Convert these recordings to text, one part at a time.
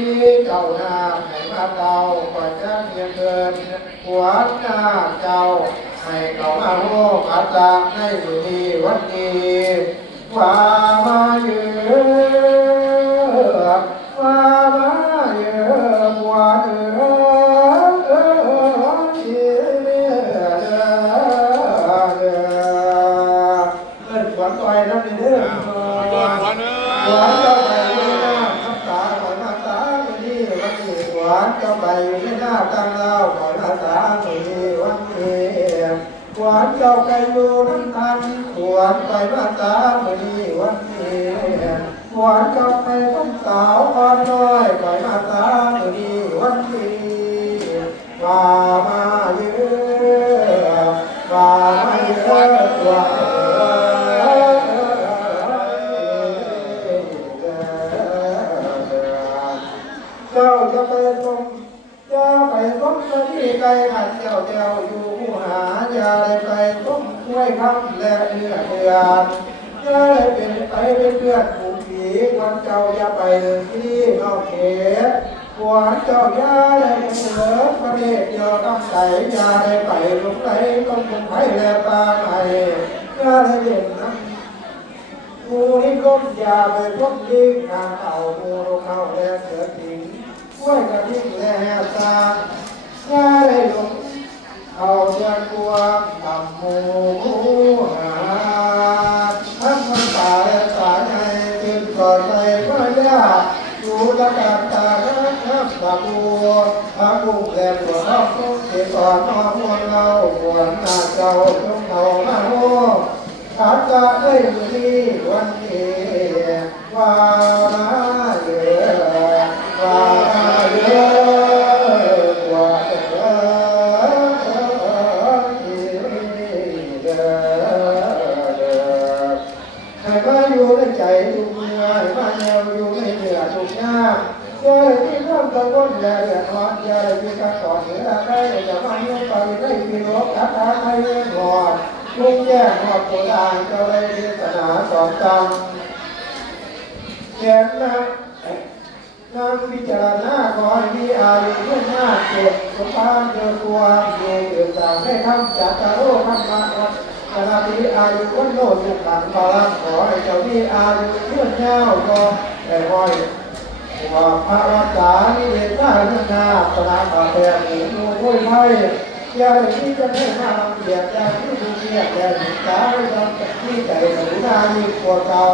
ที่เจ้าหน้าให้มาเก่าก่อนจะเพียงเกินหัวหน้าเจ้าให้เขามาโอ้อาจารย์ในสุนีวันนี้ว่ามาเยือว่ามาเยือกว่าเอเออเดือขวัญต่อยน้ำเด้อวันวันเอ้หวานเจ้าไป ที่หน้าตั้งเล่าหอน้ำตาวันนี้วันนี้หวานเจ้าไปอยู่น้ำตันหวานไปน้ำตาวันนี้วันนี้หวานเจ้าไปเป็นสาวอ่อนน้อยไปน้ำตาวันนี้วันนี้มามาเยอะมาไมาเยอะว่าเจ้าจะไปทรง จะไปทรงสนีไกลขันเจ้าเจ้าอยู่ผู้หาอย่าได้ไปทรงช่วยคำและเนื้อเดือนยาได้เป็นไปเป็นเพื่อนผู้ผีวันเจ้าอย่าไปที่นอกเขตหวานเจ้าอย่าได้เป็นเหลือประเทศเดียวต้องใส่อย่าได้ไปลงไหลต้องคงไผ่และปลาไหลอย่าได้เล่นน้ำกูนี่ก้มยาไปพบยิงนางเอากูลงเอาแลเสือถิง วยกระดิ่งแลตาง่ายลงเอาเชือกกวางทำหมูหาทั้งมันตาและตาในตื่นก่อนไปก็ยากอยู่ตะการตาและน้ำตาบัวพากุ้งแลหัวน้องกุ้งเสียก่อนนอนหัวเราหัวหน้าเจ้าจงเอามาโอ้อาจจะได้อยู่ที่วันนี้ว่า มาแนวอยู่ในเหนือทุกยากอย่าได้มีความกังวลอย่าเดือดร้อนอย่าได้มีการต่อเหนือได้จะมาโยกไปได้ปีรบกัดอาให้เงินหอดลุงแยกหอดโบราณจ้าได้เทศาสนาสอนจำเขียนนะนำพิจารณาขอให้มีอายุเพื่อนหน้าเกิดสุภาพเจอความอยู่เกิดต่างให้ทำจัตโรธรรมะ มีอายุวันโนสุขันพลังขอให้เจ้ามีอายุเพื่อนเจ้าก็ได้ห้อยว่าพระวัจานิเดชนาเรื่องนาปนาปาแปรหมูมูคุยไพ่อย่าได้ที่จะให้มาลำเกียดอย่าที่ดูเกียดอย่าหนีตาไม่ทำแต่ที่ใจหนูนายิ่งกว่าเก่า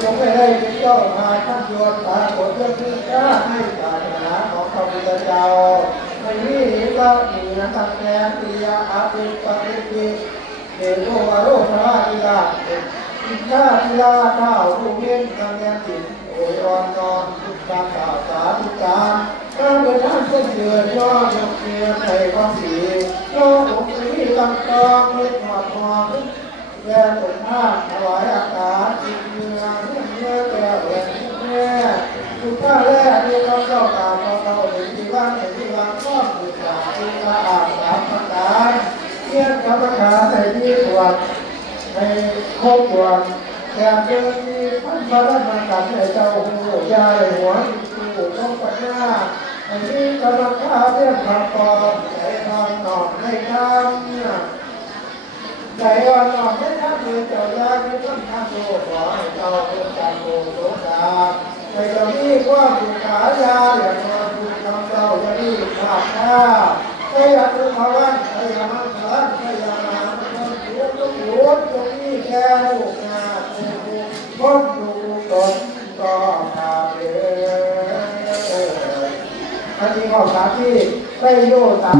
จงไม่ได้เจ้ามาท่านโยนตาโกรเรื่องที่กล้าให้ศาสนาของพระพุทธเจ้าไม่มีหินละเหนือตังแกนปิยาอาภิปฏิปิ เดโชวโรธราธิราชอินทาธิราชเท้าลูเลี้ยงทางแดนถิ่นโอยอ่อนนอนทุกการข่าวสารทุกการถ้าเป็นท่านเส้นเดือดยอดยกเกียรในความสีโลกผมมีลำตองเล็ดหอดหอมแย่ตกผ้าถวายอากาศจิตเมืองเมื่อแก่แหวนแม่ทุกข้าแรกที่เขาเจ้าตาเขาเขาเห็นที่ว่างเห็นที่ว่างก็คือสาธุกาอาสามประการเทียนกรรมฐาในที่ตรวจในครอบครัวแถมยังมีพันธะมากันในเจ้าหูยายหัวหูต้องปัญญาอันนี้กำลังข้าเรียกคำตอบใจทางนอนในคำใจอ่อนนอนไม่ทำเลยเจ้ายาไม่ต้องทำโลขอให้เจ้าเป็นการโกโลกาใจเจ้ามีความสุขายาอย่างนอนคุณคำเจ้าจะมีขาดค่าใจอยากรู้ภาวันใจอยากมันรักใจอยากมันคนเดียวต้องหยุดต รงนี้แค่ลูกงานคนดูตนก็พาเดินอันนี้ข้อสามที่ไม่โยสาม